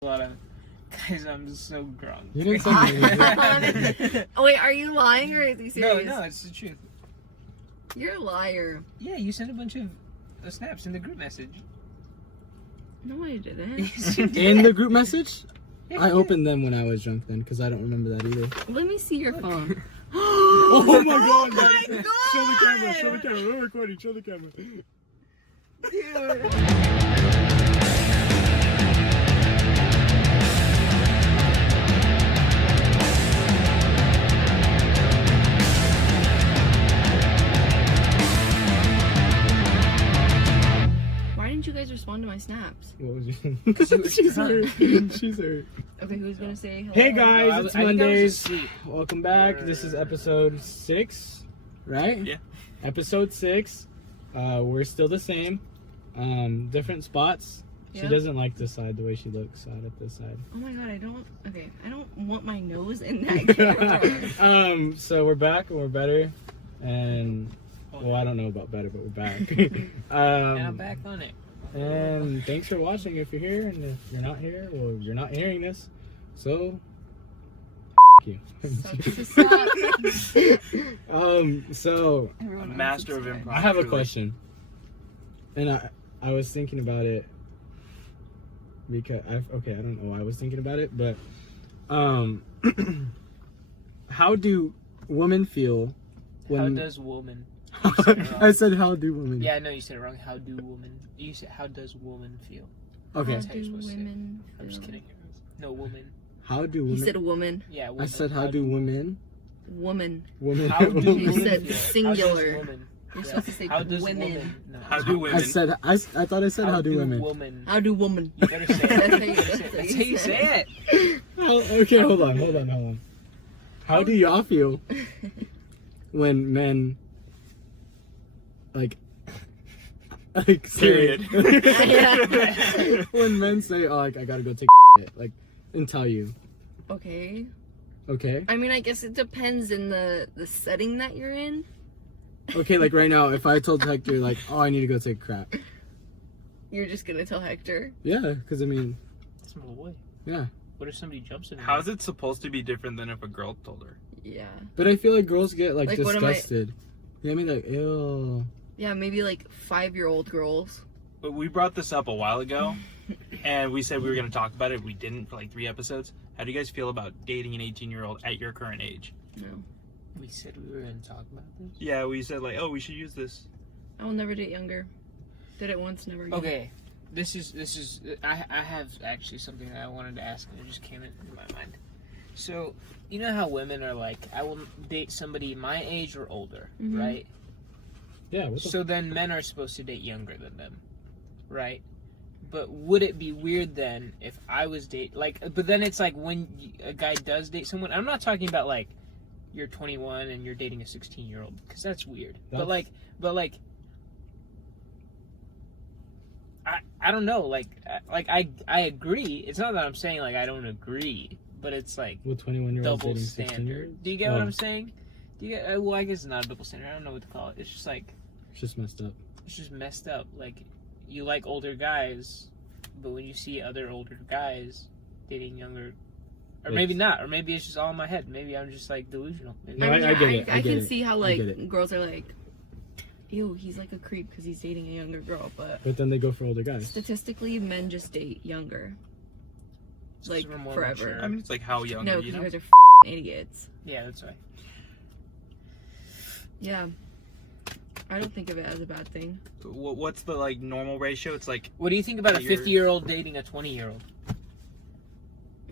a lot of guys. I'm just so drunk. You didn't say me. Oh wait, are you lying or are you serious? No, it's the truth. You're a liar. Yeah, you sent a bunch of snaps in the group message. No, I didn't. Yes, you did. In the group message? Yeah, I you opened them when I was drunk then, because I don't remember that either. Let me see your phone. Oh my god! my man. God! Show the camera, show the camera. We're recording, show the camera. Dude. Why didn't you guys respond to my snaps? What was you were She's drunk. hurt. She's hurt. Okay, who's gonna say hello? Hey guys, it's I think I was Mondays. asleep. Welcome back. This is episode 6, right? Yeah. Episode 6. We're still the same. Different spots. She Yeah. doesn't like this side, the way she looks out at this side. Oh my god, I don't want my nose in that camera. So we're back and we're better. And, well, I don't know about better, but we're back. Now back on it. And thanks for watching if you're here. And if you're not here, well, you're not hearing this. So, you. So, Everyone Master of unsubscribe. improv. I have a Truly. question. And I was thinking about it because I don't know why I was thinking about it, but how do women feel when How does woman? I said how do women? Yeah, I know you said it wrong. How do woman? You said how does woman feel? Okay. How That's how you're do supposed to say it. women I'm just feel? kidding. No woman. How do He women? said a woman. Yeah. Woman. I said how do women? Woman. Women. How do women. You women said feel? singular. How does woman? You're Yeah. supposed to say How does women. woman? No. How do women? I said I thought I said how do women? Woman? How do woman? You better say it. That's how you- That's how you say it. Okay, hold on. How do y'all feel when men like say Period. when men say, "Oh, like I gotta go take it," like, and tell you, Okay. okay, I mean, I guess it depends in the setting that you're in. okay, like right now, if I told Hector, like, "Oh, I need to go take a crap," You're just gonna tell Hector. yeah, because I mean, That's my boy. yeah, What if somebody jumps in? How is it supposed to be different than if a girl told her? Yeah. but I feel like girls get like Like, what am I- disgusted. You know what I mean? Like, ew. Yeah, maybe like 5-year-old girls. But we brought this up a while ago, and we said we were going to talk about it. We didn't for like 3 episodes. How do you guys feel about dating an 18-year-old at your current age? No. We said we were going to talk about this. Yeah, we said like, oh, we should use this. I will never date younger. Did it once, never again. Okay, this is. I have actually something that I wanted to ask, and it just came into my mind. So, you know how women are like, I will date somebody my age or older, Mhm. right? Yeah. What the So then men are supposed to date younger than them, right? But would it be weird then if I was but then it's like when a guy does date someone, I'm not talking about like you're 21 and you're dating a 16-year-old, because that's weird. But like I don't know, I agree. It's not that I'm saying like I don't agree, but it's like with 21-year-olds double dating standard. 16-year-olds? Do you get what Oh. I'm saying? Do you get? Well, I guess it's not a double standard. I don't know what to call it. It's just like It's just messed up. it's just messed up. Like you like older guys, but when you see other older guys dating younger, or maybe not, or maybe it's just all in my head. Maybe I'm just like delusional. Maybe No, I get it. I I get can it. see how I get like it. girls are like, ew, he's like a creep because he's dating a younger girl. But But then they go for older guys. statistically, men just date younger. It's Like, we're more forever. mature. I mean, it's like how young No, are because you you know? guys are idiots. Yeah, that's right. Yeah. I don't think of it as a bad thing. What's the like normal ratio? It's like What do you think about a You're- 50-year-old dating a 20-year-old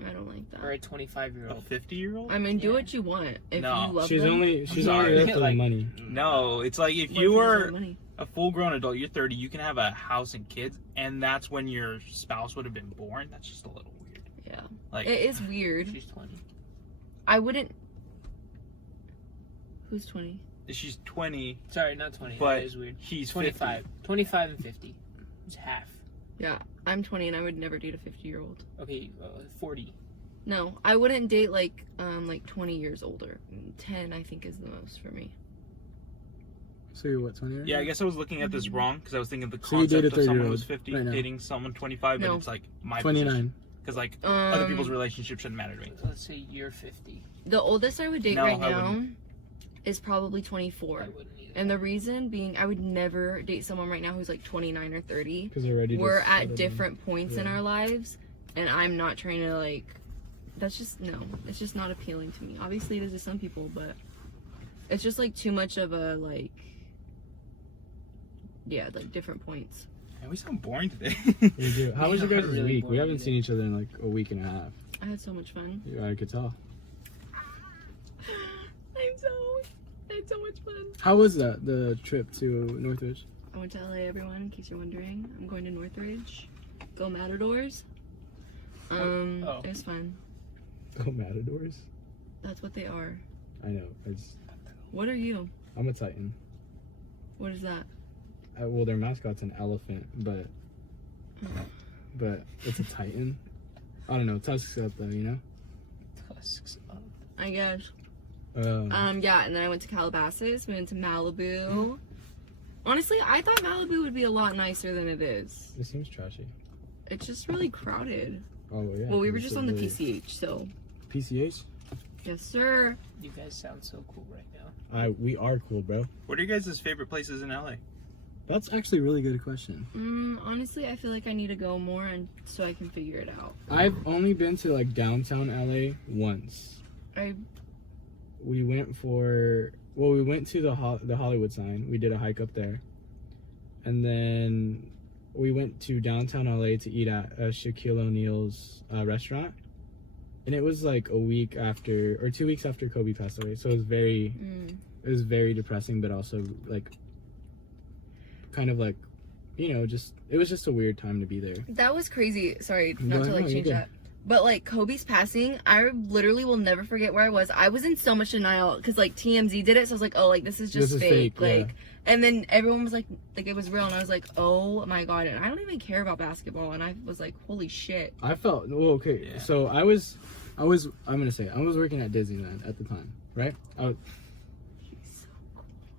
I don't like or a that. a 25-year-old? 50-year-old. I mean, do Yeah. what you want. If No. you love She's them, only sorry. there for the Like- money. No, it's like if what you he does with were money? a full-grown adult, you're 30, you can have a house and kids, and that's when your spouse would have been born. That's just a little weird. Yeah. Like, It is weird. She's 20. I wouldn't. Who's 20? she's 20, Sorry, not 20. But that is weird. he's 25. 50. 25 and 50. It's half. Yeah, I'm 20 and I would never date a 50-year-old. Okay, 40. No, I wouldn't date like 20 years older. 10, I think, is the most for me. So you're what, 20? Yeah, I guess I was looking at this wrong because I was thinking the So you concept dated of someone 30-year-old who's 50 right now. dating someone 25, but No. it's like my 29. position. Because like other people's relationships shouldn't matter to me. Let's say you're 50. The oldest I would date No, right I now wouldn't. is probably 24. I wouldn't either. And the reason being, I would never date someone right now who's like 29 or 30. Because they're ready to We're settle at down. different points in Yeah. our lives, and I'm not trying to like. That's just no. It's just not appealing to me. Obviously, it is to some people, but it's just like too much of a like. Yeah, like different points. And we sound boring today. We do. How was your Yeah, guys' really week? We boring haven't either. seen each other in like a week and a half. I had so much fun. Yeah, I could tell. I had so much fun. How was that? The trip to Northridge? I went to LA, everyone, in case you're wondering. I'm going to Northridge. Go Matadors. Oh. It was fun. Oh, Matadors. That's what they are. I know. What are you? I'm a Titan. What is that? Well, their mascot's an elephant, but it's a Titan. I don't know. Tusks up though, you know. Tusks up. I guess. Yeah, and then I went to Calabasas. We went to Malibu. Honestly, I thought Malibu would be a lot nicer than it is. It seems trashy. It's just really crowded. Oh yeah. Well, we were it's just so on the big. PCH, so. PCH. Yes, sir. You guys sound so cool right now. We are cool, bro. What are you guys' favorite places in LA? That's actually a really good question. Honestly, I feel like I need to go more and so I can figure it out. I've only been to like downtown LA once. We went to the Hollywood sign. We did a hike up there, and then we went to downtown LA to eat at Shaquille O'Neal's restaurant, and it was like a week after or 2 weeks after Kobe passed away. So it was very depressing, but also like kind of like, you know, just it was just a weird time to be there. That was crazy. Sorry, Go not to ahead, like no, you're change good. that. But like Kobe's passing, I literally will never forget where I was. I was in so much denial because like TMZ did it, so I was like, oh, like this is just This is fake. fake, Like, yeah. and then everyone was like it was real, and I was like, oh my god. And I don't even care about basketball, and I was like, holy shit. I felt okay. Yeah. So I was I'm gonna say I was working at Disneyland at the time, right?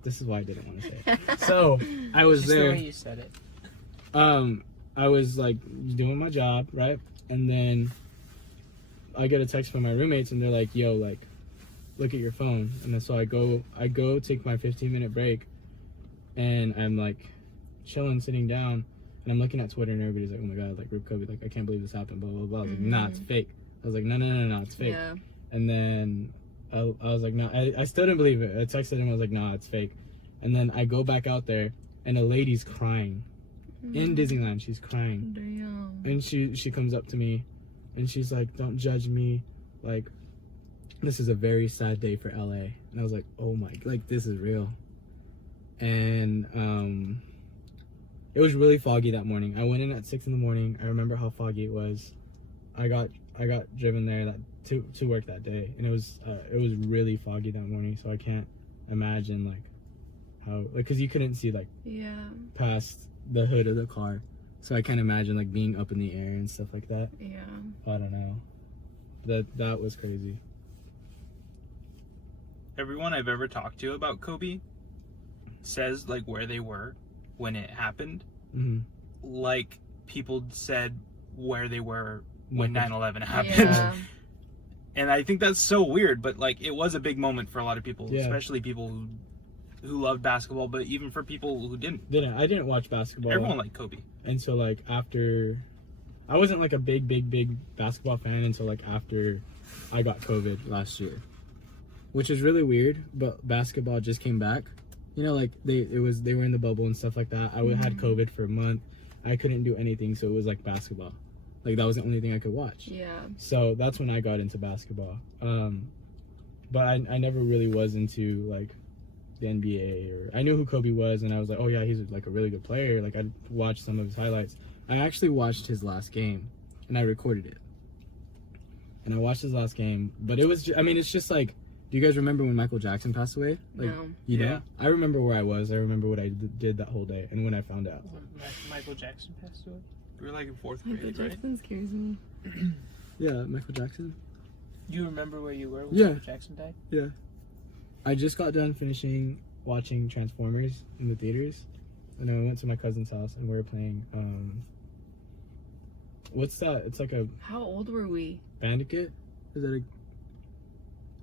This is why I didn't want to say it. So I was Just the there. way you said it. I was like doing my job, right? And then I get a text from my roommates, and they're like, "Yo, like, look at your phone." And then so I go take my 15-minute break, and I'm like chilling, sitting down, and I'm looking at Twitter, and everybody's like, "Oh my god, like Rip Kobe, like I can't believe this happened." Blah blah blah. I was like, "Nah, it's fake." I was like, "No, it's fake." Yeah. And then I was like, "No," I still didn't believe it. I texted him. I was like, "Nah, it's fake." And then I go back out there, and a lady's crying in Disneyland. She's crying. Damn. And she comes up to me, and she's like, "Don't judge me, like this is a very sad day for LA." And I was like, "Oh my, like this is real." And it was really foggy that morning. I went in at 6 a.m. I remember how foggy it was. I got driven there to work that day, and it was really foggy that morning. So I can't imagine like how, like, because you couldn't see like Yeah. past the hood of the car. So I can't imagine like being up in the air and stuff like that. Yeah. I don't know. That was crazy. Everyone I've ever talked to about Kobe says like where they were when it happened. Mm-hmm. Like people said where they were when Michael- 9/11 happened. Yeah. And I think that's so weird, but like it was a big moment for a lot of people, Yeah. especially people who loved basketball, but even for people who didn't. I didn't watch basketball. Everyone liked Kobe. And so like after, I wasn't like a big basketball fan until like after I got COVID last year, which is really weird. But basketball just came back. You know, like they were in the bubble and stuff like that. I had COVID for a month. I couldn't do anything, so it was like basketball. Like that was the only thing I could watch. Yeah. So that's when I got into basketball. But I never really was into like the NBA, or I knew who Kobe was, and I was like, oh yeah, he's like a really good player. Like I watched some of his highlights. I actually watched his last game, and I recorded it. And I watched his last game, but it was, I mean, it's just like, do you guys remember when Michael Jackson passed away? Like, No. you know? Yeah. I remember where I was. I remember what I did that whole day, and when I found out. When Michael Jackson passed away. We were like in fourth Michael grade, right? Jackson scares me. Yeah, Michael Jackson. Do you remember where you were when Yeah. Michael Jackson died? Yeah. I just got done finishing watching Transformers in the theaters, and then I went to my cousin's house, and we were playing What's that? It's like a How old were we? Bandicoot. Is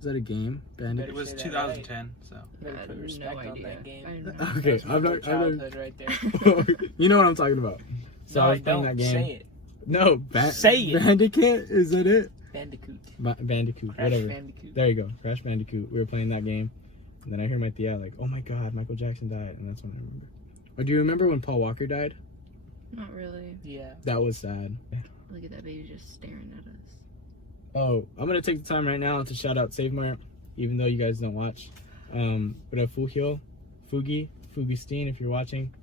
that a game? Bandicoot. It was Say that right. 2010, so. Better I had put no respect on idea. that game. I didn't know. Okay, That's my I'm whole not. childhood right there. You know what I'm talking about. So No, I I was playing don't. that game. Say it. No, Say it. Bandicoot. Is that it? Bandicoot. Bandicoot. Crash Whatever. Bandicoot. There you go. Crash Bandicoot. We were playing that game, and then I hear my tia like, "Oh my God, Michael Jackson died," and that's when I remember. Or do you remember when Paul Walker died? Not really. Yeah. That was sad. Look at that baby just staring at us. Oh, I'm gonna take the time right now to shout out Save Mart, even though you guys don't watch. But Fugi Steen, if you're watching.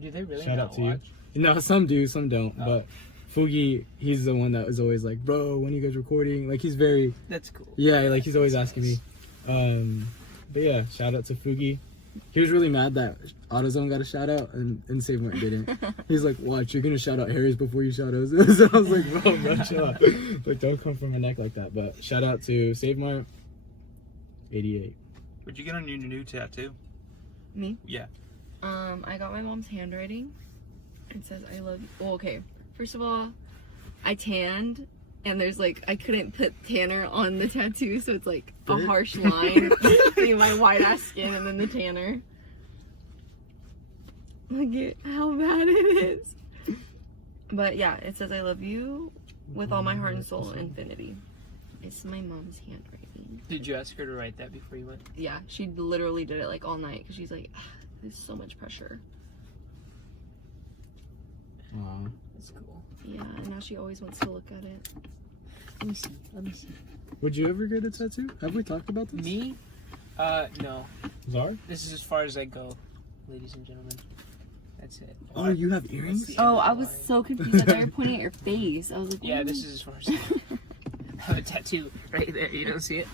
Do they really Shout not out to you. watch? No, some do, some don't. Oh. But Fugi, he's the one that is always like, bro, when are you guys recording? Like, he's very, That's cool. yeah, like he's always asking me. But yeah, shout out to Fugi. He was really mad that AutoZone got a shout out and Save Mart didn't. He's like, watch, you're gonna shout out Harry's before you shout out. So I was like, bro, chill out. Like, don't come from a neck like that. But shout out to Save Mart 88. Would you get a new tattoo? Me? Yeah. I got my mom's handwriting. It says I love you. Well, okay. First of all, I tanned and there's like I couldn't put tanner on the tattoo, so it's like a harsh line between my white ass skin and then the tanner. Look at how bad it is. But yeah, it says I love you with all my heart and soul, infinity. It's my mom's handwriting. Did you ask her to write that before you went? Yeah, she literally did it like all night because she's like, there's so much pressure. Wow. That's cool. Yeah, and now she always wants to look at it. Let me see. Let me see. Would you ever get a tattoo? Have we talked about this? Me? No. Czar? This is as far as I go, ladies and gentlemen. That's it. Oh, you have earrings? That's the end Oh, of the I was line. so confused. I thought you were pointing at your face. I was like, Yeah, "Ooh." this is as far as I go. I have a tattoo right there. You don't see it?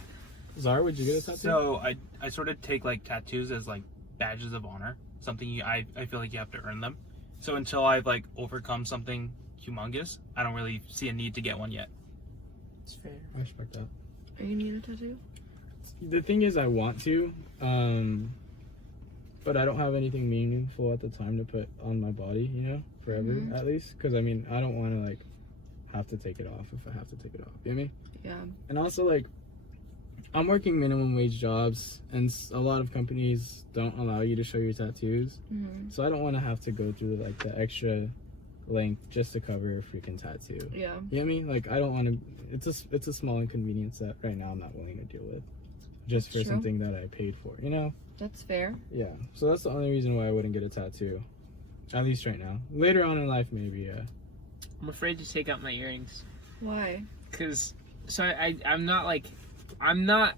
Czar, would you get a tattoo? So I sort of take like tattoos as like badges of honor. Something I feel like you have to earn them. So until I've like overcome something humongous, I don't really see a need to get one yet. It's fair. I respect that. Are you need a tattoo? The thing is, I want to, but I don't have anything meaningful at the time to put on my body, you know, forever at least. Because I mean, I don't want to like have to take it off if I have to take it off. You know what I mean? Yeah. And also, like, I'm working minimum wage jobs, and a lot of companies don't allow you to show your tattoos. Mm-hmm. So I don't want to have to go through like the extra length just to cover a freaking tattoo. Yeah. You know what I mean? Like, I don't want to. It's a small inconvenience that right now I'm not willing to deal with, just for True. something that I paid for. You know? That's fair. Yeah. So that's the only reason why I wouldn't get a tattoo, at least right now. Later on in life, maybe. Yeah. I'm afraid to take out my earrings. Why? Cause, so I'm not like, I'm not.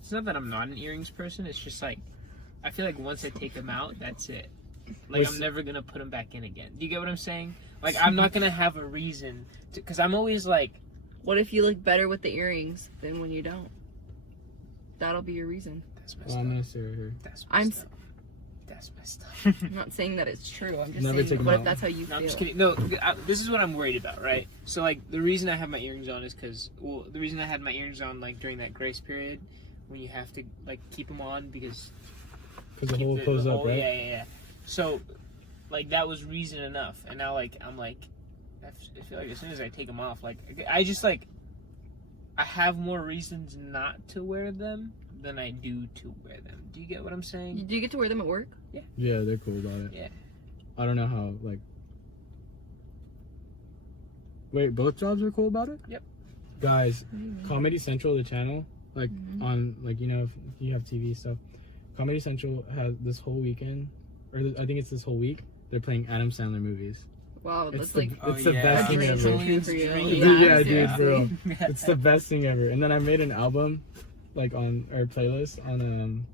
It's not that I'm not an earrings person. It's just like, I feel like once I take them out, that's it. Like I'm never gonna put them back in again. Do you get what I'm saying? Like I'm not gonna have a reason to, cause I'm always like, What if you look better with the earrings than when you don't? That'll be your reason. that's my Well, I'm stuff. gonna stay right here. That's my I'm stuff. That's my stuff. I'm not saying that it's true. I'm just Never take saying, 'em what out. if that's how you No, I'm feel? just kidding. No, this is what I'm worried about, right? So, like, the reason I have my earrings on is because, well, the reason I had my earrings on, like, during that grace period, when you have to, like, keep them on because... Because the keep hole closed up, hole- right? Yeah. So, like, that was reason enough. And now, like, I'm like, I feel like as soon as I take them off, like, I just, like, I have more reasons not to wear them than I do to wear them. Do you get what I'm saying? Do you get to wear them at work? Yeah, they're cool about it. Yeah. I don't know how, like... Wait, both jobs are cool about it? Yep. Guys, What do you mean? Comedy Central, the channel, like, Mhm. on, like, you know, if you have TV stuff, Comedy Central has this whole weekend, or I think it's this whole week, they're playing Adam Sandler movies. Wow, It's that's the, like it's the best a thing dream ever. come true for you. Yeah, dude, seriously. for real. It's the best thing ever. And then I made an album, like, on our playlist on,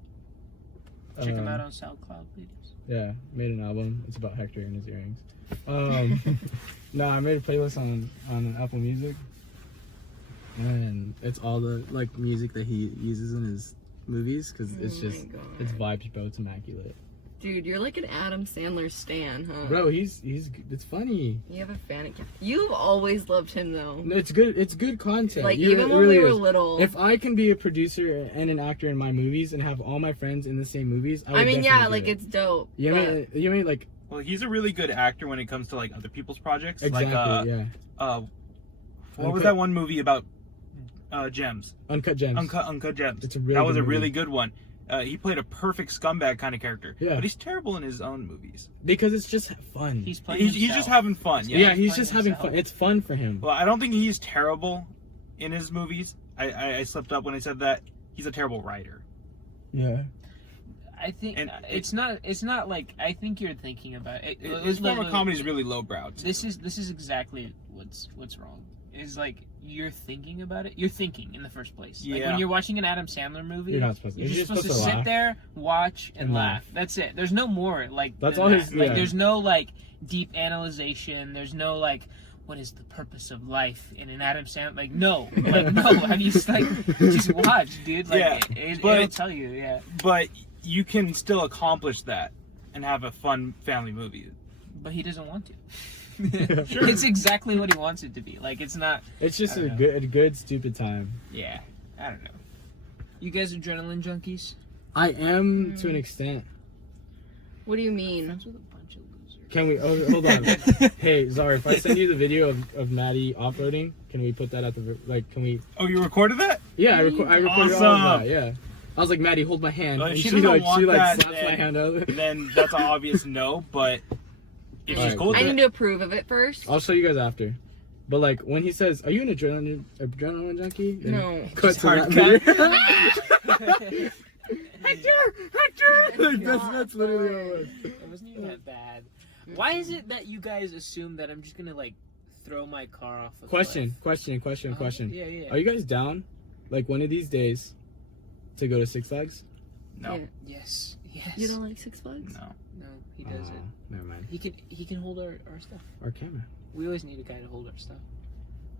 Check them out on SoundCloud, please. Yeah, made an album. It's about Hector and his earrings. No, I made a playlist on Apple Music, and it's all the like music that he uses in his movies because it's Oh just my God. it's vibes, bro. It's immaculate, Dude, you're like an Adam Sandler stan, huh? bro. He's it's funny. You have a fan account. You've always loved him though. No, it's good. It's good content. Like Yeah, even it when really we were is. little. If I can be a producer and an actor in my movies and have all my friends in the same movies, I would I mean, definitely yeah, do like it. it's dope. You but mean you mean like Well, he's a really good actor when it comes to like other people's projects. Exactly. Like, Yeah. what was that one movie about gems? Uncut Gems. Uncut Gems. It's a really that was good a really movie. good one. He played a perfect scumbag kind of character. Yeah. But he's terrible in his own movies. Because it's just fun. He's playing. He's himself. just having fun. Yeah. Yeah, he's playing just having himself. fun. It's fun for him. Well, I don't think he's terrible in his movies. I slipped up when I said that. He's a terrible writer. Yeah. I think And it's not. It's not like I think you're thinking about it. His form of comedy is really lowbrow. too. This is exactly what's wrong. Is like you're thinking about it. You're thinking in the first place. Like Yeah. when you're watching an Adam Sandler movie, You're not supposed to. You're You're just just supposed to sit laugh. there, watch, and And laugh. laugh. That's it. There's no more like. That's than all that. his- Like yeah. there's no like deep analyzation. There's no like. What is the purpose of life in an Adam Sandler? Like no, like no. Have you like just watch, dude? Like Yeah, it'll but- tell you. Yeah. But you can still accomplish that and have a fun family movie. But he doesn't want to. Sure. It's exactly what he wants it to be. Like it's not. It's just I a don't know. good stupid time. Yeah, I don't know. You guys adrenaline junkies? I am to an extent. What do you mean? Friends with a bunch of losers. Can we? Oh, hold on. Hey, Zara, if I send you the video of Maddie off-roading, can we put that at the Can we? Oh, you recorded that? Yeah, I recorded all of Awesome. that. Yeah. I was like, Maddie, hold my hand. Well, if And she she doesn't like want that, slaps my then- hand out. Then that's an obvious no. But if she's Alright. cool with I it, need to approve of it first. I'll show you guys after. But like when he says, "Are you an adrenaline junkie?" Then No. Cut to Hard that cut. video. Hector! Like, that's literally what it was. It wasn't even that bad. Why is it that you guys assume that I'm just gonna like throw my car off a Question. cliff? Yeah, yeah. Are you guys down, like one of these days, to go to Six Flags? no, Yeah. Yes. Yes. You don't like Six Flags? no. No, he doesn't. Oh, never mind. He can hold our stuff. Our camera. We always need a guy to hold our stuff.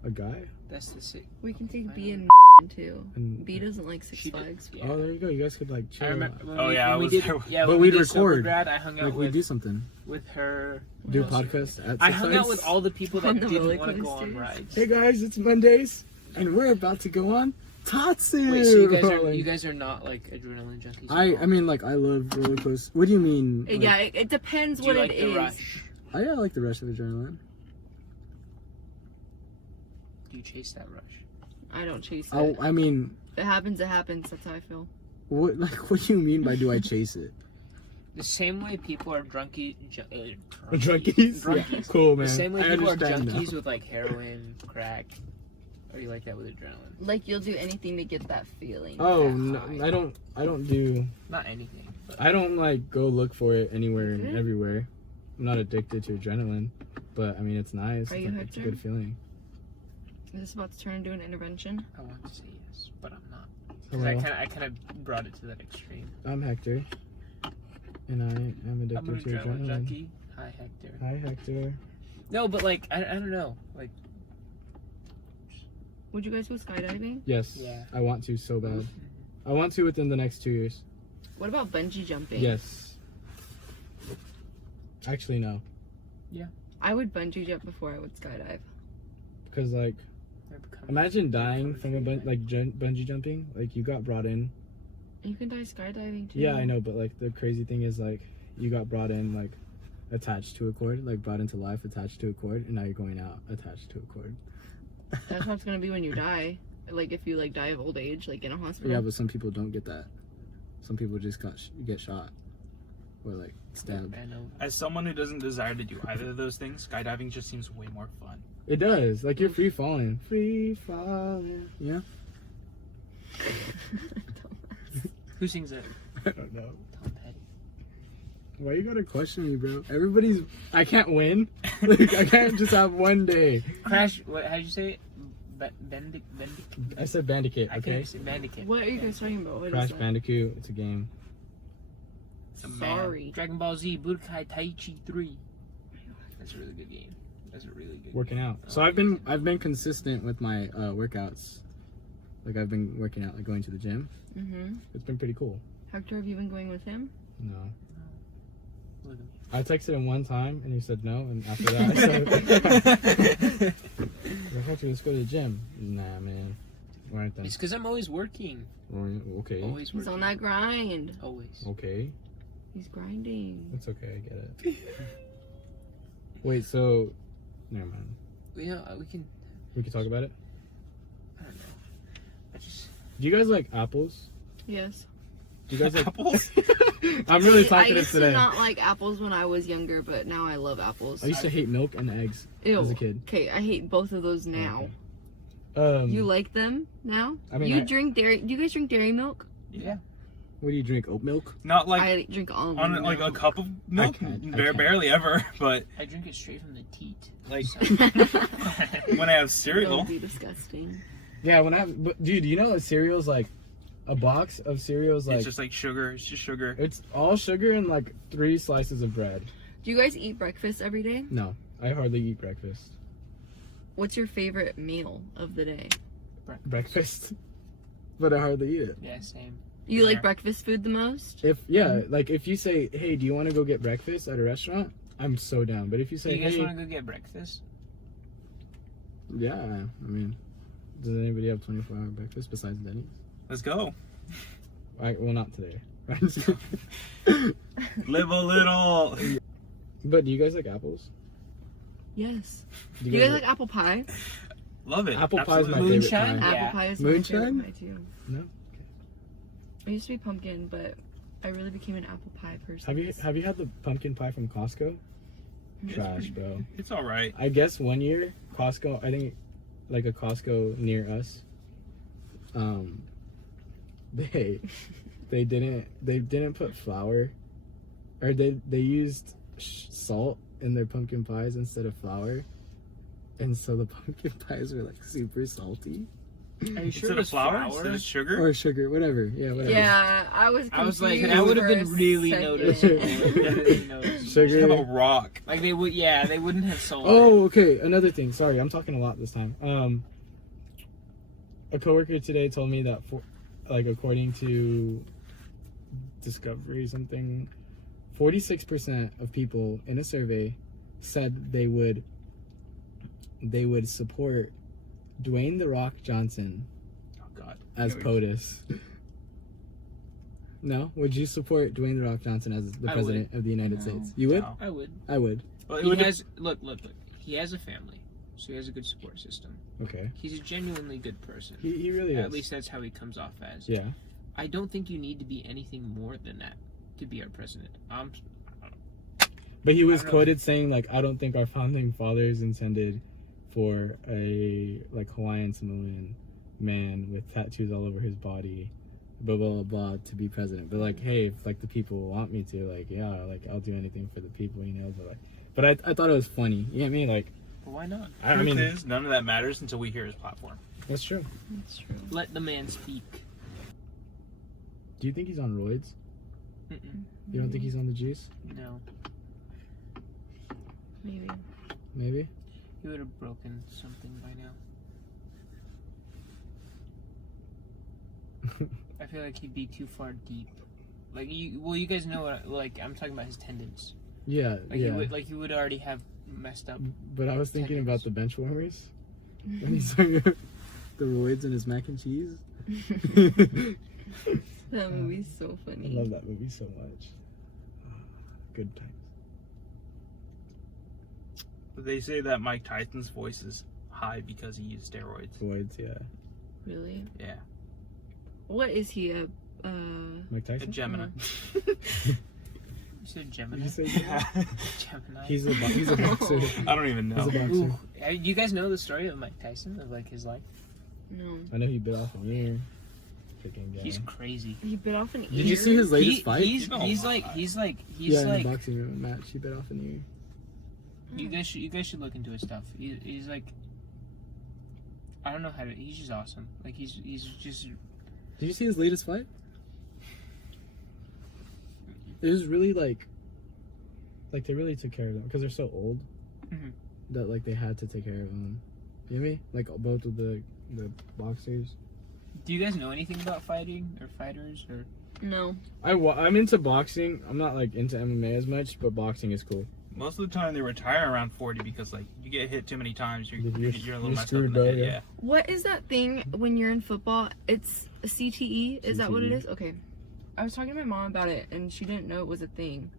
A guy. That's the sick. We can take I B know. and too. And, B doesn't like Six She did- Flags. yeah. Oh, there you go. You guys could like chill. I remember. When Oh, we, yeah, when I we was did, there. Yeah, But when we'd we did Sober record. Grad, I hung out Like we with do something. her. Do What else? podcasts at Six I hung out Flags? with all the people that On the didn't roller want to go on coasters. rides. Hey guys, it's Mondays, and we're about to go on Tatsu. Wait, so you guys are not like adrenaline junkies? at I all? mean, like I love roller coasters. What do you mean? Like, Yeah, it depends do you what like it the is. rush? I like the rush of adrenaline. Do you chase that rush? I don't chase it. Oh, I mean, If it happens, it happens. That's how I feel. what do you mean by do I chase it? The same way people are drunkies. Drunkies? Drunkies. Yeah, cool, man. The same way I people are understand now. junkies with like heroin, crack. Or you like that with adrenaline? Like you'll do anything to get that feeling. Oh, that no, high. I don't do. Not anything. But I don't like go look for it anywhere and Mhm. everywhere. I'm not addicted to adrenaline, but I mean it's nice. Are you, It's a Hector? good feeling. Is this about to turn into an intervention? I want to say yes, but I'm not. Because Hello, I kind of brought it to that extreme. I'm Hector, and I am I'm an addicted to adrenaline adrenaline. junkie. Hi, Hector. Hi, Hector. No, but like I don't know. Like Would you guys go skydiving? Yes, Yeah. I want to so bad. I want to within the next 2 years. What about bungee jumping? Yes. Actually, no, I would bungee jump before I would skydive. because like they're becoming- imagine dying becoming from a free, right? bungee jumping. Like you got brought in. You can die skydiving too. Yeah, I know, but like the crazy thing is like you got brought in like attached to a cord, like brought into life attached to a cord, and now you're going out attached to a cord. That's how it's gonna be when you die. Like if you like die of old age, like in a hospital. Yeah, but some people don't get that. Some people just get shot or like stabbed. I know. As someone who doesn't desire to do either of those things, skydiving just seems way more fun. It does. Like you're free falling. Free falling. Yeah. Who sings that? I don't know. Tom Petty. Why you gotta question me, bro? Everybody's. I can't win. Like I can't just have one day. Crash. What? How'd you say it? Bandicoot. I said Bandicoot. I can't Okay. say Bandicoot. What are you guys talking about? What is Crash that? Bandicoot. It's a game. It's a man. Sorry. Dragon Ball Z Budokai Taichi 3. That's a really good game. That's a really good Working game. out. So I've been consistent with my workouts. Like I've been working out, like going to the gym. Mm-hmm. It's been pretty cool. Hector, have you been going with him? No. Look at me. I texted him one time and he said no, and after that I said, Hector, let's go to the gym. Nah, man. Alright then. It's because I'm always working. Okay. Always He's working. on that grind. Always. Okay. He's grinding. It's okay, I get it. Wait, so never mind. Yeah, we can. We can talk about it. I don't know. I just. Do you guys like apples? Yes. Do you guys like Apples? I'm really I talkative used today. to not like apples when I was younger, but now I love apples. I used to hate milk and eggs Ew. as a kid. Okay, I hate both of those now. Okay. You like them now? I mean, you drink dairy? Do you guys drink dairy milk? Yeah. what do you drink? Oat milk? Not like I drink almond on milk. like a cup of milk. can't. I can't. Barely ever, but I drink it straight from the teat. like So- when I have That cereal, would be disgusting. Yeah, when but dude, you know that cereal's like a box of cereals like it's just like sugar. It's just sugar. it's all sugar and like 3 slices of bread. Do you guys eat breakfast every day? No, I hardly eat breakfast. What's your favorite meal of the day? Breakfast, but I hardly eat it. Yeah, same. You like Yeah. breakfast food the most? If like if you say, hey, do you want to go get breakfast at a restaurant? I'm so down. But if you So say, you guys hey, want to go get breakfast? yeah, I mean, does anybody have 24-hour breakfast besides Denny's? Let's go. Well, not today. Live a little. But do you guys like apples? Yes. Do Do you guys like apple pie? Love it. Apple pie is my Absolutely. favorite Moonshine? pie. Yeah. Apple pie is Moonshine? my favorite pie too. No? I used to be pumpkin, but I really became an apple pie person. Have you had the pumpkin pie from Costco? Trash, bro. It's all right. I guess one year Costco, I think like a Costco near us, they didn't put flour, or they used salt in their pumpkin pies instead of flour, and so the pumpkin pies were like super salty. Are you sure Instead it of was flour, instead of sugar. Or sugar, whatever. Yeah, whatever. Yeah, I was I was like, confused that would have for been a really second. noticeable. Really noticeable. Sugar. Have a rock. Like they would, yeah, they wouldn't have sold. Oh, okay. Another thing. Sorry, I'm talking a lot this time. A coworker today told me that, like, according to Discovery something, 46% of people in a survey said they would support Dwayne "The Rock" Johnson Oh God. as POTUS. No? Would you support Dwayne "The Rock" Johnson as the I president of the United No. States? You would? No. I would. I would. Well, it He would has look. He has a family, so he has a good support system. Okay. He's a genuinely good person. He really is. At least that's how he comes off as. Yeah. I don't think you need to be anything more than that to be our president. But he was I don't know. quoted saying, like, I don't think our founding fathers intended for a, like, Hawaiian Samoan man with tattoos all over his body, blah, blah, blah, blah, to be president. But, like, hey, if, like, the people want me to, like, yeah, like, I'll do anything for the people, you know? But, like, I thought it was funny. You know what I mean? Like, But why not? I Truth mean, is, none of that matters until we hear his platform. that's true. That's true. Let the man speak. Do you think he's on roids? Mm-mm. You don't think he's on the juice? No, Maybe. Maybe? he would have broken something by now. I feel like he'd be too far deep. Like you guys know what? Like I'm talking about his tendons. Yeah, Like yeah. he would already have messed up. But I was thinking about Tendons. the bench warmers. When he's talking about the roids and his mac and cheese. That movie's so I funny. love that movie so much. Good times. But they say that Mike Tyson's voice is high because he used steroids. Roids, yeah. Really? Yeah. What is he? Mike A Tyson? Gemini. You said Did Gemini. you say Gemini. he's a boxer? I don't even He's know. a boxer. Ooh, you guys know the story of Mike Tyson of like his life? No. I know he bit off an ear. Freaking guy. He's crazy. He bit off an ear. Did you see his latest fight? He's Oh like my. he's yeah, in like the boxing room match, he bit off an ear. you guys should look into his stuff. He's like I don't know how to. He's just awesome. Like he's just. Did you see his latest fight? It was really like they really took care of them because they're so old Mhm. that like they had to take care of them. You know what I mean? Like both of the boxers. Do you guys know anything about fighting or fighters or? No. I'm into boxing. I'm not like into MMA as much, but boxing is cool. Most of the time they retire around 40 because like you get hit too many times, you're a little you're messed up screwed, in the bro, head. yeah. Yeah. What is that thing when you're in football? It's a CTE. Is that what it CTE. is? Okay. I was talking to my mom about it, and she didn't know it was a thing.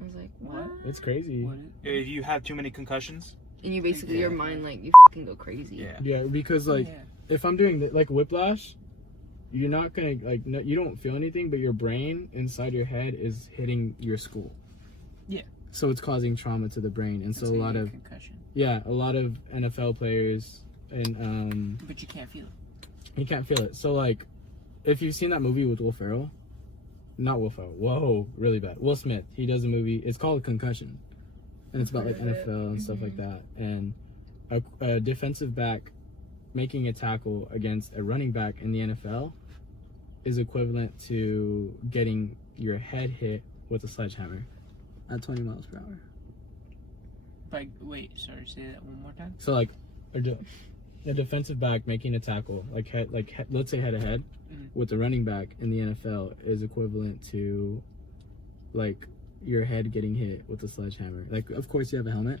I was like, what? It's crazy. What? If you have too many concussions. And you basically, Yeah. your mind, like, you fucking go crazy. Yeah. Yeah, because like Yeah. if I'm doing like whiplash, you're not gonna like no, you don't feel anything, but your brain inside your head is hitting your skull. Yeah. So it's causing trauma to the brain, and so a lot of concussion, a lot of NFL players and but you can't feel it. you can't feel it. So like, if you've seen that movie with Will Ferrell, not Will Ferrell. Whoa, really bad. Will Smith. He does a movie. It's called Concussion, and it's about like Heard of it. NFL and stuff like that. And a defensive back making a tackle against a running back in the NFL is equivalent to getting your head hit with a sledgehammer at 20 miles per hour. Wait, sorry, say that one more time. So like a defensive back making a tackle let's say head to head Mhm. with the running back in the NFL is equivalent to like your head getting hit with a sledgehammer. Like of course you have a helmet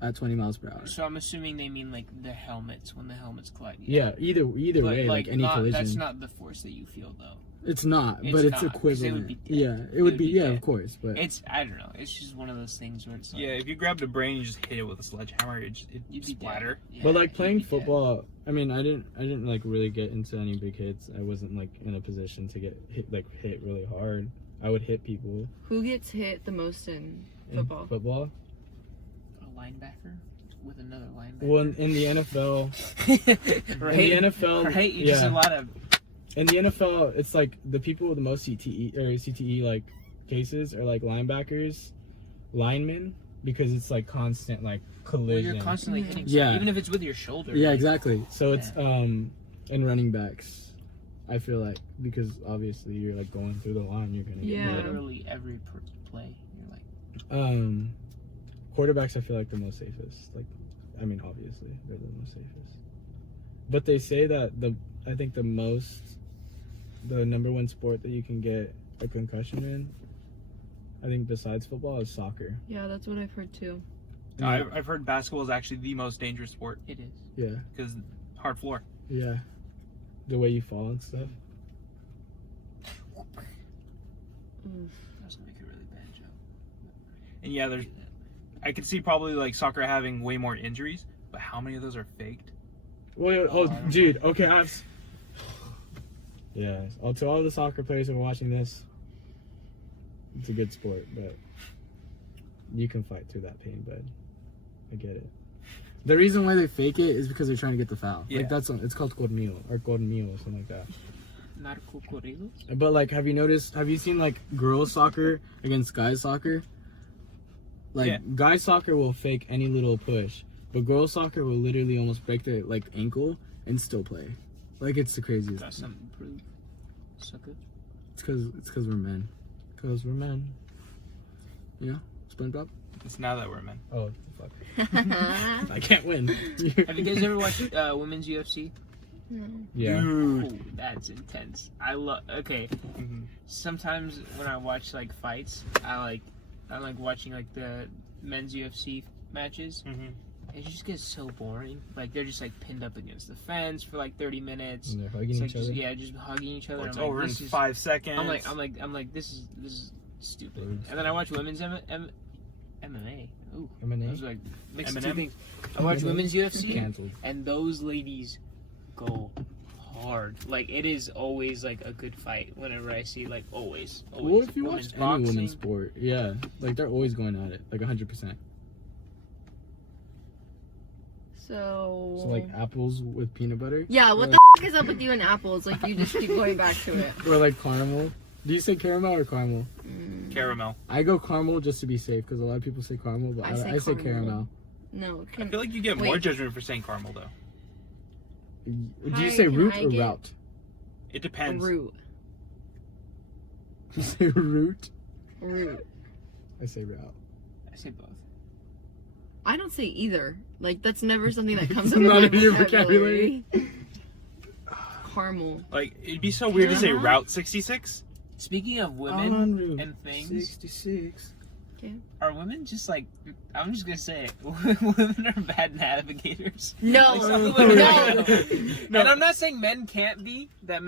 at 20 miles per hour. So I'm assuming they mean like the helmets when the helmets collide. Yeah, either But, way, like any collision. That's not the force that you feel though. It's not, It's but it's not, 'cause it equivalent. would be dead. Yeah, it would be. Yeah, of course, but It's I don't know. It's just one of those things where it's like, Yeah, if you grab the brain, you just hit it with a sledgehammer. It you'd be splatter. dead. Yeah, but like you'd playing be dead. football, I mean, I didn't like really get into any big hits. I wasn't like in a position to get hit really hard. I would hit people Who gets hit the most in in football? football. A linebacker with another linebacker. Well, in the NFL, right? in the NFL, right? You just a lot of in the NFL, it's like the people with the most CTE like cases are like linemen, because it's like constant like well, collision. you're constantly Mhm. hitting. Yeah. Even if it's with your shoulder. Yeah, like, exactly. So it's in running backs, I feel like, because obviously you're like going through the line, you're gonna Yeah. get hit. Literally every play, you're like. Quarterbacks I feel like the most safest. Like, I mean, obviously they're the most safest. But they say that I think the number one sport that you can get a concussion in, I think besides football, is soccer. Yeah, that's what I've heard too. I've heard basketball is actually the most dangerous sport It is. Yeah, because hard floor. yeah. The way you fall and stuff. Mm. I was gonna make a really bad joke. And yeah, I could see probably like soccer having way more injuries, but how many of those are faked? Well, Oh, I don't dude. Okay, yeah. To all the soccer players who are watching this, it's a good sport, but you can fight through that pain, bud. I get it. The reason why they fake it is because they're trying to get the foul. Yeah. Like it's called cornillo or something like that. Narco corridos. But like, have you seen like girls soccer against guys soccer? Like Yeah. guys soccer will fake any little push, but girls soccer will literally almost break their like ankle and still play. Like it's the craziest. Got something to prove. Sucker. It's because we're men. Because we're men. Yeah, SpongeBob. It's now that we're men. Oh fuck! I can't win. Have you guys ever watched women's UFC? No. Yeah. Ooh, that's intense. I love. Okay, Mhm. sometimes when I watch like fights, I like watching like the men's UFC matches. Mhm. It just gets so boring. Like they're just like pinned up against the fence for like 30 minutes. And they're hugging It's like each other. just hugging each other. Well, it's I'm like, over in this is- 5 seconds. I'm like this is stupid. Words. And then I watch women's MMA. Ooh, I M&A. was like mixed two Eminem? things. I watch women's UFC. Cancelled. And those ladies go hard. Like it is always like a good fight whenever I see like always. Well, if you watch Women's any boxing. women's sport, yeah, like they're always going at it, like 100%. So. So like apples with peanut butter, Yeah, what the is up with you and apples? Like you just keep going back to it. or like caramel. Do you say caramel or caramel? Mm, Caramel. I go caramel just to be safe because a lot of people say caramel, but I I say say caramel. no. I Can, feel like you get more Wait. judgment for saying caramel though. Do Hi, you say can root I or get- route? It depends. root. You say root? Root. I say route. I say both. I don't say either. Like that's never something that comes It's up in not my in your vocabulary. Caramel. Like it'd be so weird to say Uh-huh. Route 66. Speaking of women On route and things, 66. Are women just like, I'm just gonna say it, women are bad navigators? No, Like, some no. women are. And I'm not saying men can't be bad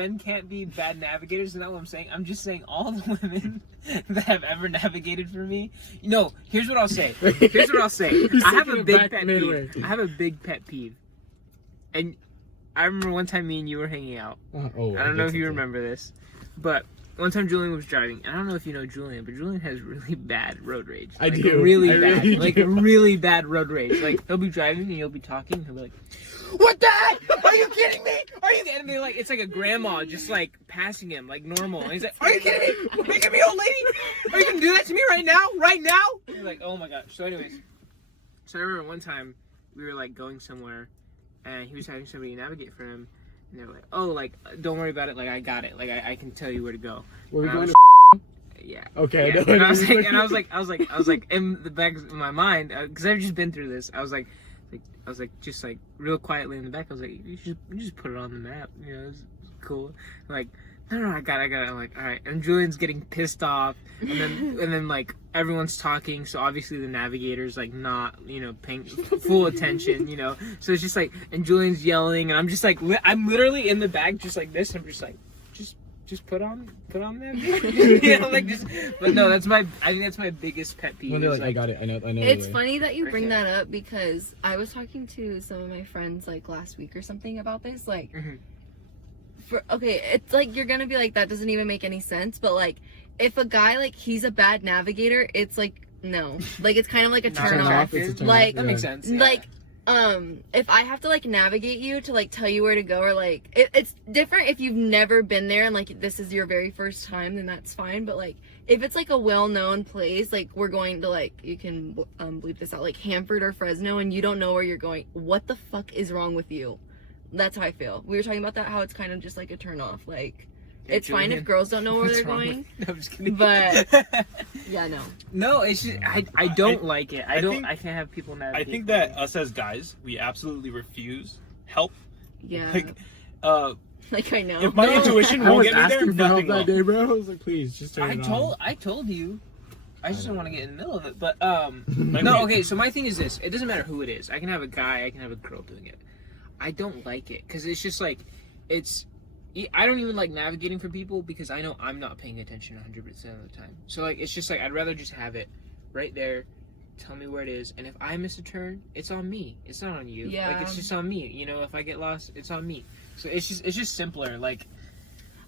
navigators. That's not what I'm saying. I'm just saying all the women that have ever navigated for me. No, here's what I'll say. I have a big pet peeve. I have a big pet peeve. And I remember one time me and you were hanging out. I don't know if you remember this, but one time Julian was driving, and I don't know if you know Julian, but Julian has really bad road rage. I do. Really I bad. really Like, do. really bad road rage. Like, he'll be driving, and he'll be talking, and he'll be like, what the heck? Are you kidding me? Are you kidding me? Like, it's like a grandma just, like, passing him, like, normal. And he's like, are you kidding me? Are you kidding me, old lady? Are you gonna do that to me right now? Right now? And you're like, oh my gosh. So anyways, I remember one time, we were, like, going somewhere, and he was having somebody navigate for him. And they were like, oh, like, don't worry about it. Like, I got it. Like, I can tell you where to go. Were we And I going was- to? Yeah. Okay. Yeah. No, And I was like, in the back of my mind, because I've just been through this. I was like, just like real quietly in the back. I was like, you just put it on the map. You know, it's cool. I'm like, no, I got it. I'm like, all right. And Julian's getting pissed off, and then like everyone's talking. So obviously the navigator's like not, you know, paying full attention. You know, so it's just like, and Julian's yelling, and I'm just like, I'm literally in the back, just like this. I'm just like, just put on that. You know, like just. But no, I think that's my biggest pet peeve. When they're like, is, I got it. I know. It's the way. funny that you bring that up because I was talking to some of my friends like last week or something about this. Like, it's like you're gonna be like, that doesn't even make any sense. But like, if a guy like he's a bad navigator, it's like no, like it's kind of like a Not turn off. attractive. It's a turn Like- off, That yeah. makes sense. Yeah. Like, if I have to like navigate you to like tell you where to go, or like it's different if you've never been there and like this is your very first time, then that's fine. But like if it's like a well-known place, like we're going to like, you can bleep this out, like Hanford or Fresno, and you don't know where you're going, what the fuck is wrong with you? That's how I feel. We were talking about that, how it's kind of just like a turn off. Like, Yeah, it's fine Julian, if girls don't know where what's they're wrong going. with- No, I'm just kidding. But- Yeah, no. No, it's just I don't like it. I think- can't have people navigate. I think for that me. us as guys, we absolutely refuse help. Yeah. Like, Like I know. if my intuition I won't was get me there, asking for help nothing will. that day, bro. I was like, please, just turn it on. I told you. I just don't want to get in the middle of it. But Like, no, we- okay. So my thing is this: it doesn't matter who it is. I can have a guy. I can have a girl doing it. I don't like it because it's just like it's. I don't even like navigating for people because I know I'm not paying attention 100% of the time. So like it's just like I'd rather just have it right there, tell me where it is, and if I miss a turn, it's on me. It's not on you. Like Yeah. it's just on me. You know, if I get lost, it's on me. So it's just simpler. Like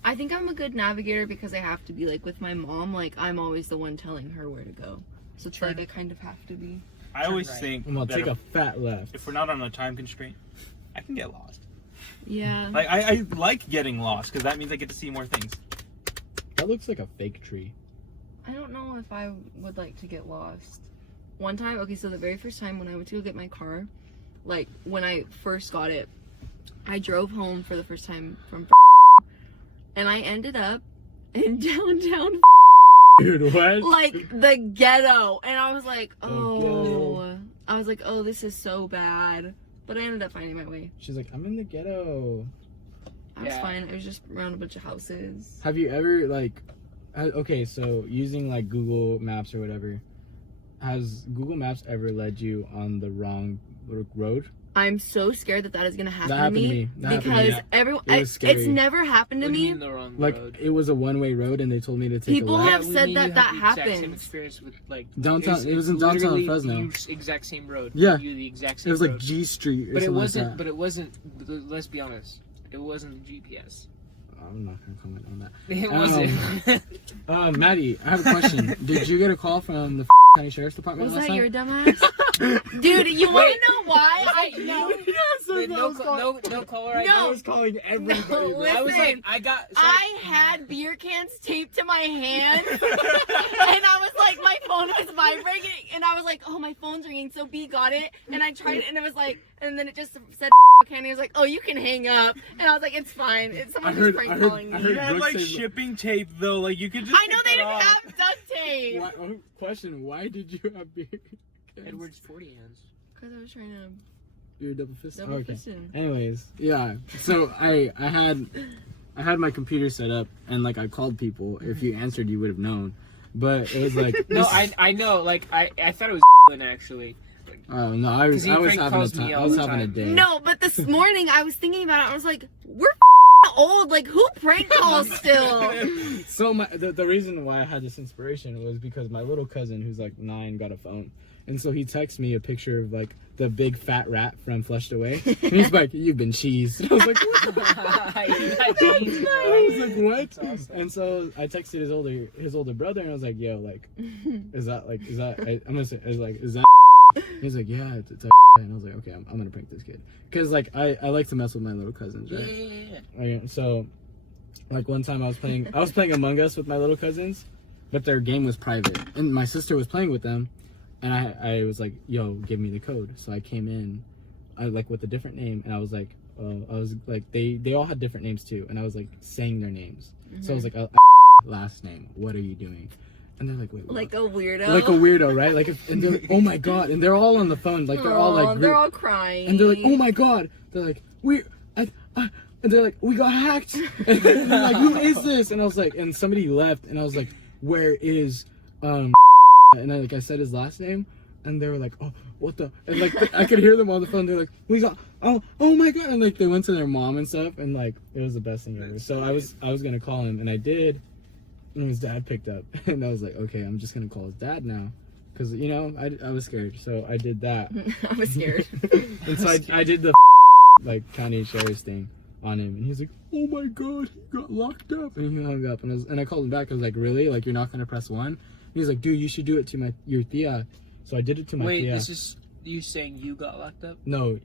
I think I'm a good navigator because I have to be like with my mom. Like I'm always the one telling her where to go. So it's like I kind of have to be. I always Right. think I'm gonna that take a fat left. if we're not on a time constraint, I can get lost. Yeah. Like I like getting lost because that means I get to see more things. That looks like a fake tree. I don't know if I would like to get lost. One time, okay, so the very first time when I went to go get my car, like when I first got it, I drove home for the first time from and I ended up in downtown Dude, what? like the ghetto, and I was like, The oh, I was like, oh, this is so bad. But I ended up finding my way. She's like, I'm in the ghetto. I was Yeah. fine. It was just around a bunch of houses. Have you ever like, okay, so using like Google Maps or whatever, has Google Maps ever led you on the wrong road? I'm so scared that is gonna happen, That happened to to me, me. That happened to me, because yeah. everyone, It was it's scary. never happened to what do you me. mean the wrong Like road? it was a one-way road, and they told me to take People a left. have said me that and you that have the exact same happens. experience with like Downtown- it's it was in downtown literally Fresno. the exact same road. Yeah. You the exact It same. was like road. G Street or But it something wasn't. like that. But it wasn't. Let's be honest. It wasn't the GPS. I'm not gonna comment on that. It wasn't. Maddie, I have a question. Did you get a call from the county sheriff's department Was last that night? your dumbass? Dude, you want to know why? I know. Wait, no caller ID. No. I was calling everybody. No, bro. listen. I was like, I got. So I had beer cans taped to my hand, and I was like, my phone was vibrating, and I was like, oh, my phone's ringing. So B got it, and I tried it, and it was like, and then it just said and he was like, oh, you can hang up, and I was like, it's fine. It's someone just prank calling I me. heard You had Brooke like say- shipping tape though, like you could just. I know take they that didn't off. have duct tape. Question: why did you have beer? Edward's 40 hands. Because I was trying to You're double fisted. double Okay. fist him. Anyways, yeah. So I had my computer set up, and like I called people. If you answered, you would have known. But it was like No, I know. Like I thought it was actually. Oh no, I was 'Cause he having prank a calls me time. I all was the having a time. day. No, but this morning I was thinking about it. I was like, we're old. Like, who prank calls still? So the reason why I had this inspiration was because my little cousin, who's like 9, got a phone, and so he texted me a picture of like the big fat rat from Flushed Away, and he's like, "You've been cheesed." And I was like, "What?" I was like, "What?" awesome. And so I texted his older brother, and I was like, "Yo, like, is that I'm gonna say is that?" He's like, "Yeah, it's a." And I was like, "Okay, I'm gonna prank this kid," because like I like to mess with my little cousins, right? So, like one time I was playing Among Us with my little cousins, but their game was private, and my sister was playing with them, and I was like, "Yo, give me the code." So I came in, with a different name, and I was like, they all had different names too, and I was like saying their names. So I was like, last name, what are you doing? And they're like, wait, what? Like a weirdo. Like a weirdo, right? Like, and they're like, oh my god, and they're all on the phone, like they're all like, they're all crying. and they're like, oh my god, they're like, and they're like, we got hacked, and they're like, who is this? And I was like, and somebody left, and I was like, where is, and I said his last name, and they were like, oh, what the, and like I could hear them on the phone. They're like, we got, oh my god, and like they went to their mom and stuff, and like it was the best thing ever. So I was gonna call him, and I did. And his dad picked up, and I was like, okay, I'm just gonna call his dad now, because I was scared, so I did that. I was scared. And so I did the like county sheriff's thing on him, and he's like, oh my god, he got locked up, and he hung up, and I called him back. I was like, really? Like, you're not gonna press 1? And he's like, dude, you should do it to your tia. So I did it to my tia. Wait, this is you saying you got locked up? No,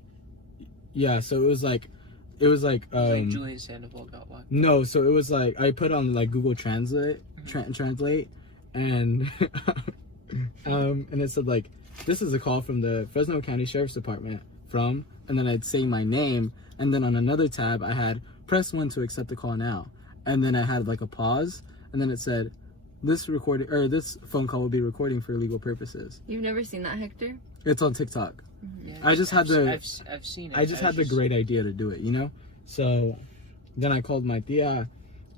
yeah. So it was like Like Julian Sandoval got locked up. No, so it was like I put on like Google Translate, translate, and and it said like, this is a call from the Fresno County Sheriff's Department from, and then I'd say my name, and then on another tab I had press 1 to accept the call now, and then I had like a pause, and then it said this phone call will be recording for legal purposes. You've never seen that, Hector? It's on TikTok. Yeah, I've seen it. I just had the great idea to do it, So then I called my tia,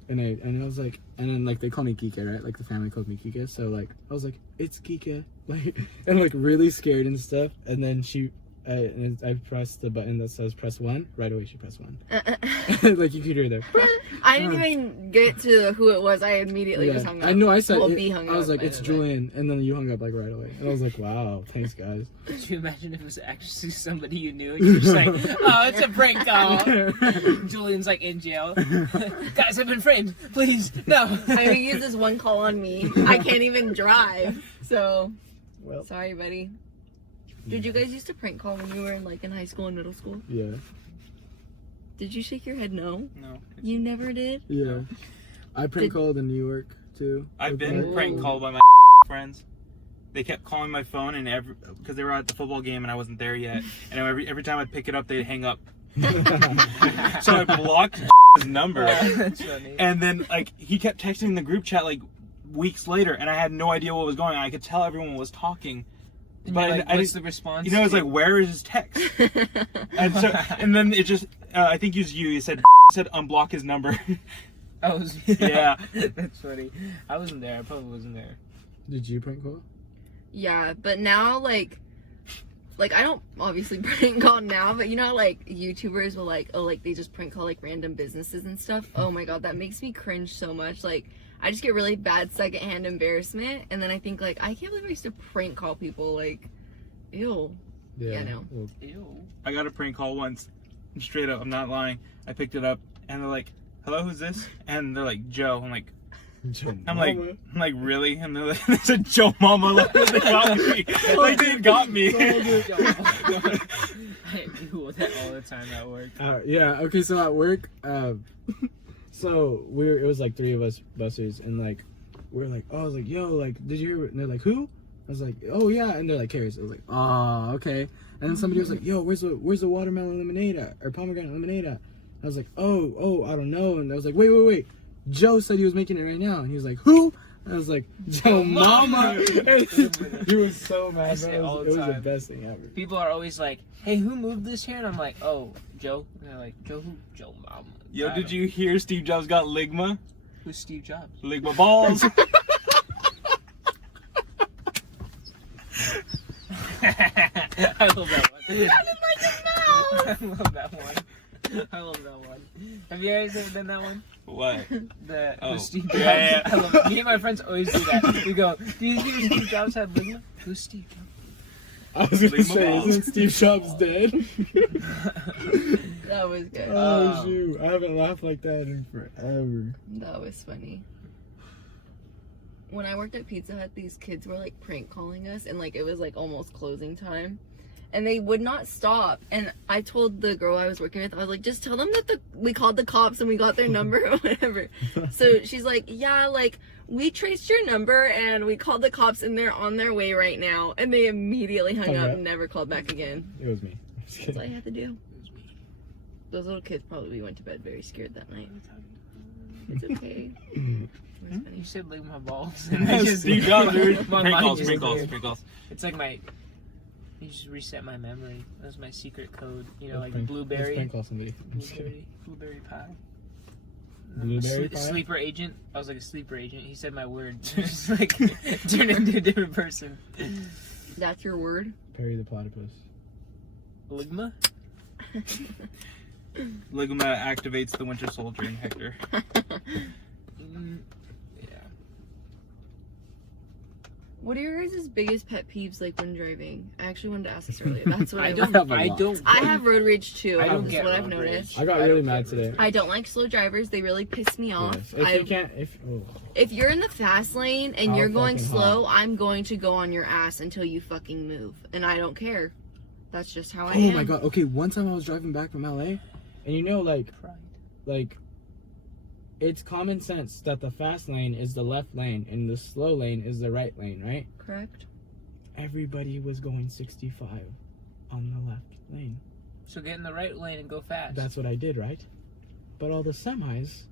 and I was like, and then like they call me Kike, right? Like the family called me Kike. So like I was like, it's Kike, like, and like really scared and stuff. And then I pressed the button that says press 1. Right away she pressed 1. Like you could hear there. I didn't even get to who it was. I immediately just hung up. I know. I said Well, it, B hung I was up, like, by it's the way. Julian, and then you hung up like right away. And I was like, wow, thanks guys. Could you imagine if it was actually somebody you knew? And you're just like, oh, it's a prank call. Julian's like in jail. Guys, I've been framed. Please, no. I mean, use this one call on me. I can't even drive. So, Well, sorry, buddy. Did you guys used to prank call when you were in high school and middle school? yeah. Did you shake your head no? No. You never did? Yeah. I prank Did- called in New York too. I've been Oh. prank called by my friends. They kept calling my phone, and because they were at the football game and I wasn't there yet, and every time I'd pick it up, they'd hang up. So I blocked his number, That's funny. and then like he kept texting the group chat like weeks later, and I had no idea what was going on. I could tell everyone was talking, And but you're like, I what's didn't. the response? You know, it's like, where is his text? And then it just, I think it was you. You said unblock his number. I was. Yeah. That's funny. I wasn't there. I probably wasn't there. Did you prank call? Yeah, but now, like I don't obviously prank call now, but you know how, like, YouTubers will, like, they just prank call, like, random businesses and stuff? Oh my god, that makes me cringe so much. Like, I just get really bad secondhand embarrassment, and then I think, like, I can't believe I used to prank call people, like, ew. Yeah, no. Well, Ew. I got a prank call once. Straight up, I'm not lying. I picked it up, and they're like, hello, who's this? And they're like, Joe. I'm like, really? And they're like, they said Joe Mama. Like, they got me. Like, they got me. I do that all the time at work. yeah. Okay. So at work, so it was like 3 of us bussers, and like we're like, oh, I was like, yo, like, did you hear? And they're like, who? I was like, oh yeah, and they're like, Harris. I was like, oh, okay. And then somebody was like, yo, where's the watermelon lemonade at, or pomegranate lemonade at? I was like, oh, I don't know. And I was like, wait. Joe said he was making it right now, and he was like, who? And I was like, Joe Mama. He was so mad. I say Bro. all It the was the time. best thing ever. People are always like, hey, who moved this here? And I'm like, oh, Joe. And they're like, Joe who? Joe Mama. Yo, did you hear Steve Jobs got Ligma? Who's Steve Jobs? Ligma balls. I love that one. It sounded like a mouse. I love that one. I love that one. Have you guys ever done that one? What? The Steve Jobs. Yeah. I love it. Me and my friends always do that. We go, do you hear Steve Jobs had ligma? Who's Steve Jobs? I was gonna Ligma say, balls. isn't Steve Jobs dead? That was good. Oh shoot! I haven't laughed like that in forever. That was funny. When I worked at Pizza Hut, these kids were like prank calling us, and like it was like almost closing time, and they would not stop. And I told the girl I was working with, I was like, just tell them that we called the cops and we got their number or whatever. So she's like, yeah, like we traced your number and we called the cops and they're on their way right now. And they immediately hung up and never called back again. It was me. That's all I had to do. Those little kids probably went to bed very scared that night. It's okay. It was funny. You said lick my balls. Steve Jobs, dude. My Prank mind calls, just prank calls, weird. prank calls. It's like my. You just reset my memory. That was my secret code. You know, like Let's blueberry. prank call somebody. I'm just kidding. Blueberry pie. Blueberry pie? Sleeper agent. I was like a sleeper agent. He said my word. Just like turned into a different person. That's your word? Perry the platypus. Ligma? Ligma activates the Winter Soldier in Hector. Yeah. What are your guys' biggest pet peeves like when driving? I actually wanted to ask this earlier. That's what I have a lot. I have road rage too. I don't That's get what I've road noticed. I got I really don't mad get today. I don't like slow drivers. They really piss me off. Yes. If you're in the fast lane and I'll you're going fucking slow, I'm going to go on your ass until you fucking move. And I don't care. That's just how I Oh am. my god. Okay, one time I was driving back from LA, and you know, like, it's common sense that the fast lane is the left lane and the slow lane is the right lane, right? Correct. Everybody was going 65 on the left lane. So get in the right lane and go fast. That's what I did, right? But all the semis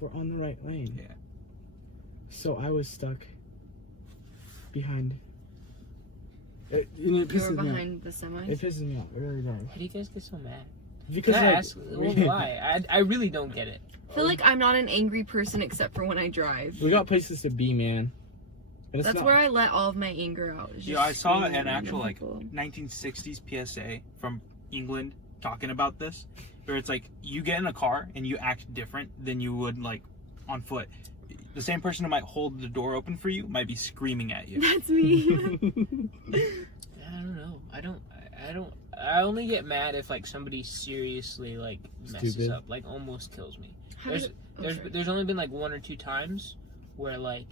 were on the right lane. Yeah. So I was stuck behind. It You were pisses me off. behind the semis? It pisses me off. It really does. How do you guys get so mad? Because Can I like, ask why? I really don't get it. I feel like I'm not an angry person except for when I drive. we got places to be, man. And it's That's not, where I let all of my anger out. is Yo, just I saw screaming an at actual like people. 1960s PSA from England talking about this, where it's like you get in a car and you act different than you would like on foot. The same person who might hold the door open for you might be screaming at you. That's me. I don't know. I only get mad if like somebody seriously like messes Stupid. up, like almost kills me. How There's did- oh, there's sorry. there's only been like 1 or 2 times where like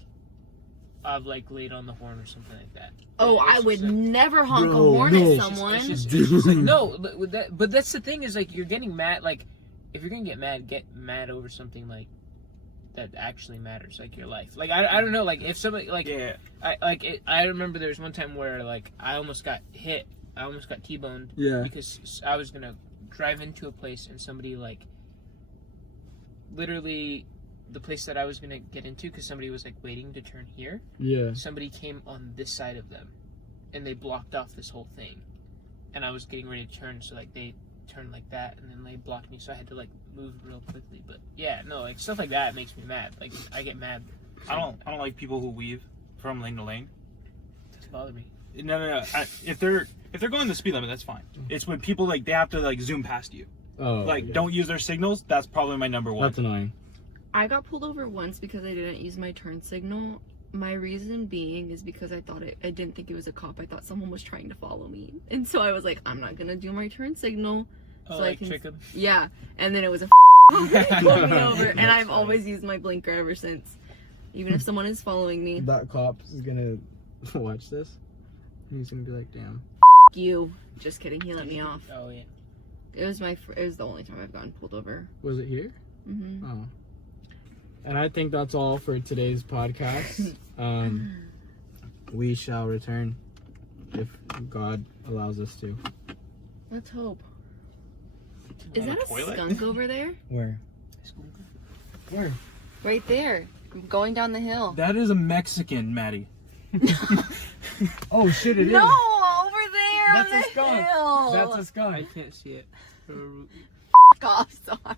I've like laid on the horn or something like that. Oh, It's I just, would like, never honk Bro, a horn no. at It's someone. it's just like, no, but that's the thing is like you're getting mad. Like if you're gonna get mad over something like that actually matters, like your life. Like I don't know, like if somebody like Yeah. I remember there was one time where like I almost got hit. I almost got T-boned yeah. because I was gonna drive into a place and somebody like literally the place that I was gonna get into because somebody was like waiting to turn here. Yeah. Somebody came on this side of them, and they blocked off this whole thing, and I was getting ready to turn, so like they turned like that, and then they blocked me, so I had to like move real quickly. But yeah, no, like stuff like that makes me mad. Like I get mad. I don't like people who weave from lane to lane. It doesn't bother me. No. If they're going the speed limit, that's fine. It's when people like they have to like zoom past you. Oh. Like yeah. don't use their signals. That's probably my number one. That's annoying. I got pulled over once because I didn't use my turn signal. My reason being is because I didn't think it was a cop. I thought someone was trying to follow me. And so I was like, I'm not gonna do my turn signal. Oh, So like I can, trick 'em. yeah. And then it was a pulled me over. And I've always used my blinker ever since. Even if someone is following me. That cop is gonna watch this. And he's gonna be like, damn. You. Just kidding. He let me off. Oh yeah. It was the only time I've gotten pulled over. Was it here? Mm-hmm. Oh. And I think that's all for today's podcast. We shall return if God allows us to. Let's hope. Is On that the a toilet? skunk over there? Where? Where? Right there. Going down the hill. That is a Mexican, Maddie. Oh shit! It is. No, over there That's on a the skunk. hill. That's a skunk. I can't see it. Off, Sar.